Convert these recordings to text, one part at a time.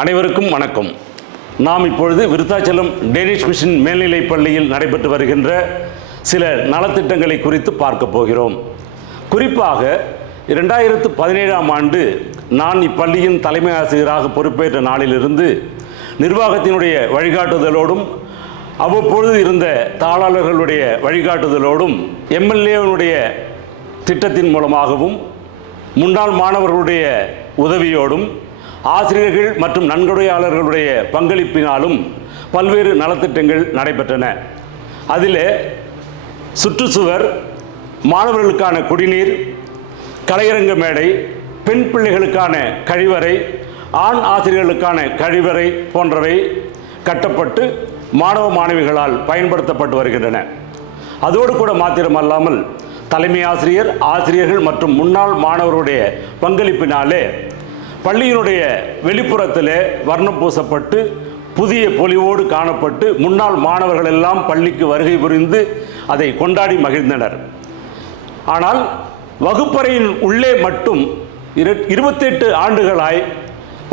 அனைவருக்கும் வணக்கம். நாம் இப்பொழுது விருத்தாச்சலம் டேனிஷ் மிஷன் மேல்நிலைப் பள்ளியில் நடைபெற்று வருகின்ற சில நலத்திட்டங்களை குறித்து பார்க்க போகிறோம். குறிப்பாக 2017ஆம் ஆண்டு நான் இப்பள்ளியின் தலைமை ஆசிரியராக பொறுப்பேற்ற நாளிலிருந்து நிர்வாகத்தினுடைய வழிகாட்டுதலோடும் அவ்வப்பொழுது இருந்த தாளாளர்களுடைய வழிகாட்டுதலோடும் எம்எல்ஏனுடைய திட்டத்தின் மூலமாகவும் முன்னாள் மாணவர்களுடைய உதவியோடும் ஆசிரியர்கள் மற்றும் நன்கொடையாளர்களுடைய பங்களிப்பினாலும் பல்வேறு நலத்திட்டங்கள் நடைபெற்றன. அதில் சுற்றுச்சுவர், மாணவர்களுக்கான குடிநீர், கலையரங்க மேடை, பெண் பிள்ளைகளுக்கான கழிவறை, ஆண் ஆசிரியர்களுக்கான கழிவறை போன்றவை கட்டப்பட்டு மாணவ மாணவிகளால் பயன்படுத்தப்பட்டு வருகின்றன. அதோடு கூட மாத்திரமல்லாமல் தலைமை ஆசிரியர், ஆசிரியர்கள் மற்றும் முன்னாள் மாணவர்களுடைய பங்களிப்பினாலே பள்ளியினுடைய வெளிப்புறத்தில் வர்ணம் பூசப்பட்டு புதிய பொலிவோடு காணப்பட்டு முன்னாள் மாணவர்கள் எல்லாம் பள்ளிக்கு வருகை புரிந்து அதை கொண்டாடி மகிழ்ந்தனர். ஆனால் வகுப்பறையின் உள்ளே மட்டும் 28 ஆண்டுகளாய்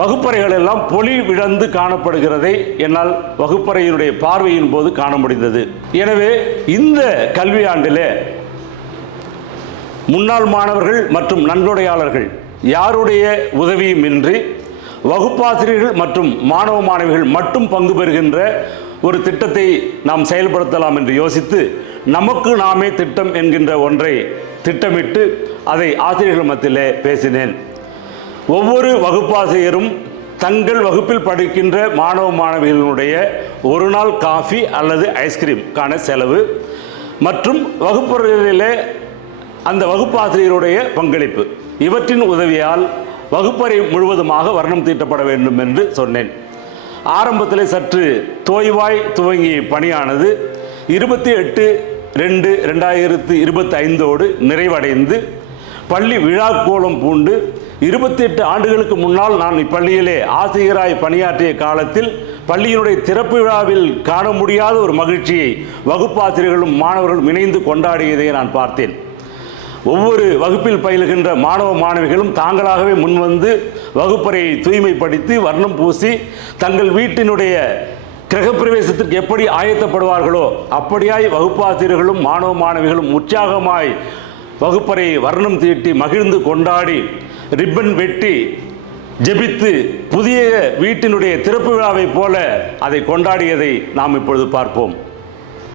வகுப்பறைகள் எல்லாம் பொலிவிழந்து காணப்படுகிறதை என்னால் வகுப்பறையினுடைய பார்வையின் போது காண முடிந்தது. எனவே இந்த கல்வியாண்டில் முன்னாள் மாணவர்கள் மற்றும் நன்கொடையாளர்கள் யாருடைய உதவியும் இன்றி வகுப்பாசிரியர்கள் மற்றும் மாணவ மாணவிகள் மட்டும் பங்கு பெறுகின்ற ஒரு திட்டத்தை நாம் செயல்படுத்தலாம் என்று யோசித்து நமக்கு நாமே திட்டம் என்கின்ற ஒன்றை திட்டமிட்டு அதை ஆசிரியர்கள் மத்தியிலே பேசினேன். ஒவ்வொரு வகுப்பாசிரியரும் தங்கள் வகுப்பில் படிக்கின்ற மாணவ மாணவிகளுடைய ஒரு நாள் காஃபி அல்லது ஐஸ்கிரீம்கான செலவு மற்றும் வகுப்பறையிலே அந்த வகுப்பாசிரியருடைய பங்களிப்பு இவற்றின் உதவியால் வகுப்பறை முழுவதுமாக வர்ணம் தீட்டப்பட வேண்டும் என்று சொன்னேன். ஆரம்பத்தில் சற்று தோய்வாய் துவங்கிய பணியானது 28/2/2025 நிறைவடைந்து பள்ளி விழாக்கோலம் பூண்டு 28 ஆண்டுகளுக்கு முன்னால் நான் இப்பள்ளியிலே ஆசிரியராய் பணியாற்றிய காலத்தில் பள்ளியினுடைய திறப்பு விழாவில் காண முடியாத ஒரு மகிழ்ச்சியை வகுப்பாசிரியர்களும் மாணவர்களும் இணைந்து கொண்டாடியதை நான் பார்த்தேன். ஒவ்வொரு வகுப்பில் பயிலுகின்ற மாணவ மாணவிகளும் தாங்களாகவே முன்வந்து வகுப்பறையை தூய்மைப்படுத்தி வர்ணம் பூசி தங்கள் வீட்டினுடைய கிரகப்பிரவேசத்திற்கு எப்படி ஆயத்தப்படுவார்களோ அப்படியாய் வகுப்பாசிரியர்களும் மாணவ மாணவிகளும் உற்சாகமாய் வகுப்பறையை வர்ணம் தீட்டி மகிழ்ந்து கொண்டாடி ரிப்பன் வெட்டி ஜெபித்து புதிய வீட்டினுடைய திறப்பு விழாவை போல அதை கொண்டாடியதை நாம் இப்பொழுது பார்ப்போம்.